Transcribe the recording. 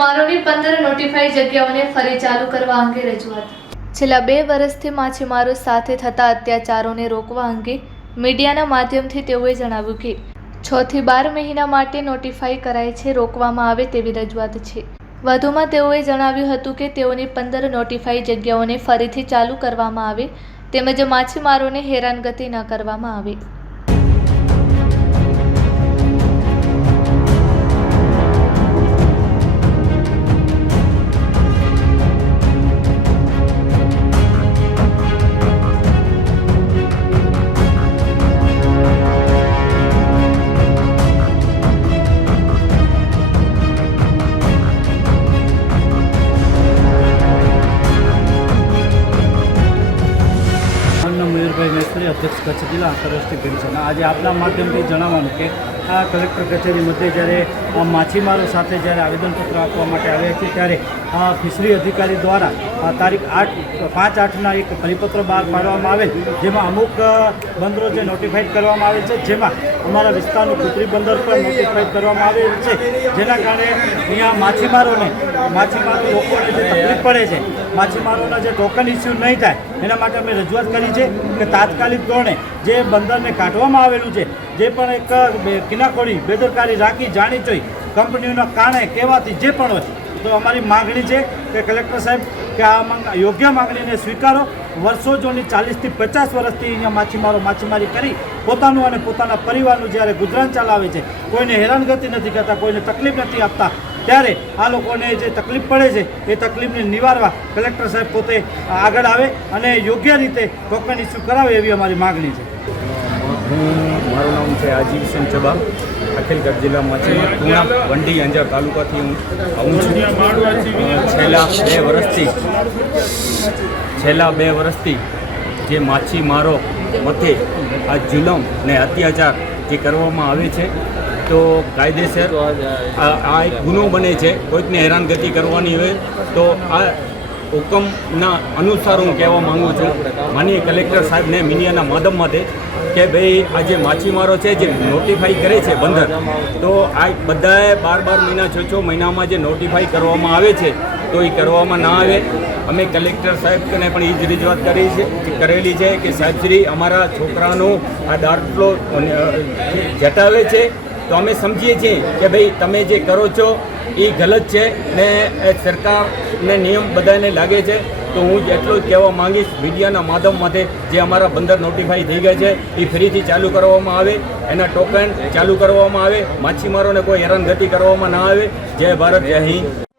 માછીમારોની 15 નોટિફાઈ જગ્યાઓને ફરી ચાલુ કરવા અંગે રજૂઆત। છેલ્લા 2 વર્ષથી માછીમારો સાથે થતા અત્યાચારોને રોકવા અંગે મીડિયાના માધ્યમથી તેઓએ જણાવ્યું કે 6 થી 12 મહિના માટે નોટિફાઈ કરાય છે, રોકવામાં આવે તેવી રજૂઆત છે। વધુમાં તેઓએ જણાવ્યું હતું કે તેઓની 15 નોટિફાઈ જગ્યાઓને ફરીથી ચાલુ કરવામાં આવે તેમજ માછીમારોને હેરાનગતિ ન કરવામાં આવે। મયુરભાઈ મહેશ્વરી, અધ્યક્ષ કચ્છ જિલ્લા આંતરરાષ્ટ્રીય પેન્શન। આજે આપના માધ્યમથી જણાવવાનું કે આ કલેક્ટર કચેરી મધ્યે જ્યારે માછીમારો સાથે જ્યારે આવેદનપત્ર આપવા માટે આવ્યા છે ત્યારે ફિશરી અધિકારી દ્વારા તારીખ 5/8ના એક પરિપત્ર બહાર પાડવામાં આવેલ, જેમાં અમુક બંદરો જે નોટિફાઈડ કરવામાં આવેલ છે, જેમાં અમારા વિસ્તારનું કુતરી બંદર પણ નોટિફાઈડ કરવામાં આવેલ છે, જેના કારણે અહીંયા માછીમારો લોકોને જે તકલીફ પડે છે, માછીમારોના જે ટોકન ઇસ્યુ નહીં થાય એના માટે અમે રજૂઆત કરી છે કે તાત્કાલિક ધોરણે જે બંદરને કાઢવામાં આવેલું છે, જે પણ એક કિનાખોરી બેદરકારી રાખી જાણી જોઈ કંપનીઓના કારણે કહેવાથી જે પણ હોય, તો અમારી માગણી છે કે કલેક્ટર સાહેબ કે આ યોગ્ય માગણીને સ્વીકારો। વર્ષો જૂની 40 થી 50 વર્ષથી અહીંયા માછીમારો માછીમારી કરી પોતાનું અને પોતાના પરિવારનું જ્યારે ગુજરાન ચલાવે છે, કોઈને હેરાનગતિ નથી કરતા, કોઈને તકલીફ નથી આપતા, ત્યારે આ લોકોને જે તકલીફ પડે છે એ તકલીફને નિવારવા કલેક્ટર સાહેબ પોતે આગળ આવે અને યોગ્ય રીતે ટોકન ઇસ્યુ કરાવે એવી અમારી માગણી છે। મારું નામ છે આજીવ સિંહ ચબા, અખિલ કચ્છ જિલ્લા માછીમાર પૂણા વંડી અંજાર તાલુકાથી હું આવું છું। છેલ્લા બે વર્ષથી જે માછીમારો મથે આ જુલમ ને અત્યાચાર જે કરવામાં આવે છે, તો કાયદેસર આ એક ગુનો બને છે। કોઈકને હેરાનગતિ કરવાની હોય તો આ હુકમના અનુસાર હું કહેવા માગું છું માનનીય કલેક્ટર સાહેબને મીડિયાના માધ્યમમાંથી કે ભાઈ આ જે માછીમારો છે જે નોટિફાઈ કરે છે બંદર, તો આ બધાએ 12 મહિના 6 મહિનામાં જે નોટિફાઈ કરવામાં આવે છે તો એ કરવામાં ના આવે। અમે કલેક્ટર સાહેબને પણ એ જ રજૂઆત કરેલી છે કે સાહેબશ્રી અમારા છોકરાનો આ દાખલો જટાવે છે, તો અમે સમજીએ છીએ કે ભાઈ તમે જે કરો છો એ ગલત છે ને સરકારને નિયમ બધાને લાગે છે। તો હું એટલું જ કહેવા માંગીશ મીડિયાના માધ્યમમાંથી જે અમારા બંદર નોટિફાઈ થઈ ગયા છે એ ફરીથી ચાલુ કરવામાં આવે, એના ટોકન ચાલુ કરવામાં આવે, માછીમારોને કોઈ હેરાનગતિ કરવામાં ના આવે। જય ભારત, જય હિન્દ।